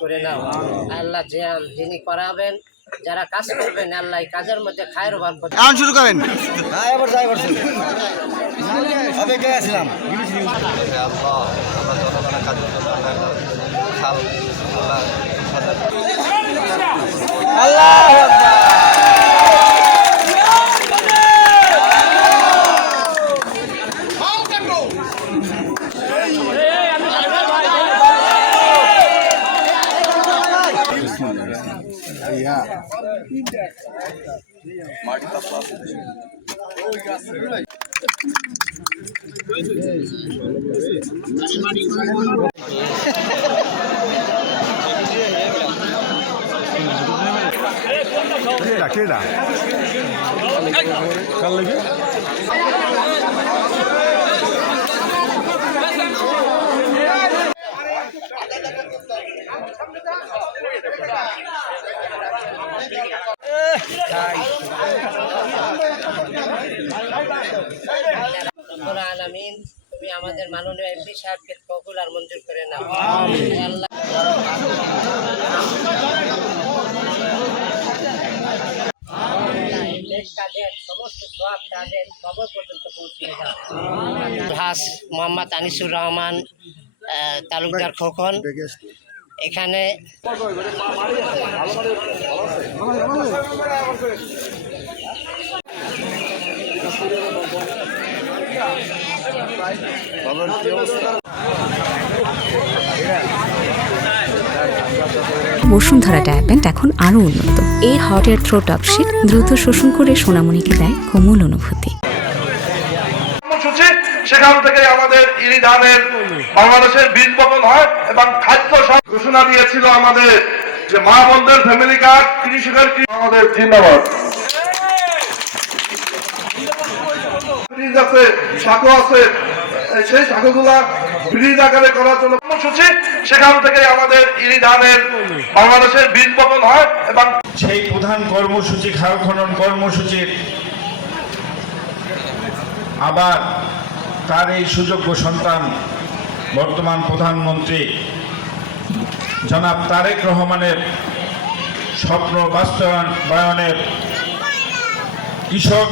করে নাও আল্লাহ যিনি করাবেন যারা কাজ করবেন আল্লাহ কাজের মধ্যে খায়ের ভাগ করতে শুরু করেন আলামিন তুমি আমাদের মাননীয় এমপি সাহেবকে কবুল আর মঞ্জুর করে নাও আল্লাহ কাজের সমস্ত সব তাদের খবর পর্যন্ত পৌঁছে যাও মোহাম্মদ আনিসুর রহমান তালুকদার খোকন এখানে বসুন্ধরা ডায়াপেন্ট এখন আরো উন্নত। এই হট এয়ার থ্রো টপশিট দ্রুত শোষণ করে সোনামণিকে দেয় কোমল অনুভূতি। সেখান থেকে আমাদের ইরি ধানের বাংলাদেশের বীজ বপন হয় এবং খাদ্য ঘোষণা দিয়েছিল আমাদের যে মা বোনদের ফ্যামিলি কার্ড কৃষকের আমাদের জিন্দাবাদ। আছে শাখো আছে সেই শাখাগুলা ব্রিজ আকারে করার জন্য কর্মসূচি সেখান থেকে আমাদের ইরি ধানের বাংলাদেশের বীজ বপন হয় এবং সেই প্রধান কর্মসূচি খাল খনন কর্মসূচির আবার তার এই সুযোগ্য সন্তান বর্তমান প্রধানমন্ত্রী জনাব তারেক রহমানের স্বপ্ন বাস্তবায়নের কৃষক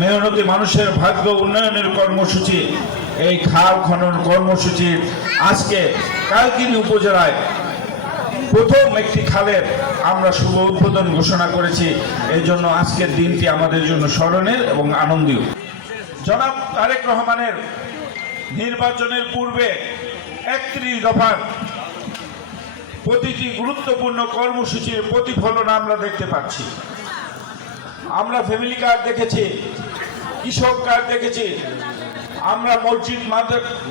মেহনতি মানুষের ভাগ্য উন্নয়নের কর্মসূচি এই খাল খনন কর্মসূচির আজকে কালকিনি উপজেলায় প্রথম একটি খালের আমরা শুভ উদ্বোধন ঘোষণা করেছি। এই জন্য আজকের দিনটি আমাদের জন্য স্মরণের এবং আনন্দীয়। জনাব তারেক রহমানের নির্বাচনের পূর্বে ৩১ দফার প্রতিটি গুরুত্বপূর্ণ কর্মসূচির প্রতিফলন আমরা দেখতে পাচ্ছি। আমরা ফ্যামিলি কার্ড দেখেছি, কৃষক কার্ড দেখেছি, আমরা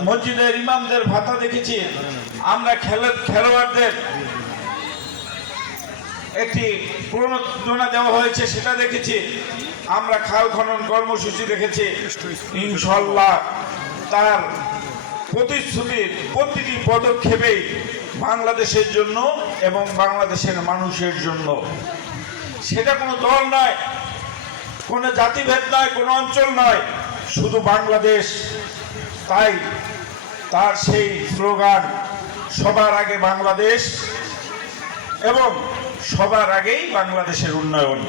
মসজিদের ইমামদের ভাতা দেখেছি, আমরা খেলোয়াড়দের একটি প্রণোদনা দেওয়া হয়েছে সেটা দেখেছি, আমরা খাল খনন কর্মসূচি দেখেছি। ইনশাআল্লাহ তার প্রতিশ্রুতির প্রতিটি পদক্ষেপেই বাংলাদেশের জন্য এবং বাংলাদেশের মানুষের জন্য। সেটা কোনো দল নয়, কোনো জাতিভেদ নয়, কোনো অঞ্চল নয়, শুধু বাংলাদেশ। তাই তার সেই স্লোগান সবার আগে বাংলাদেশ এবং সবার আগেই বাংলাদেশের উন্নয়ন।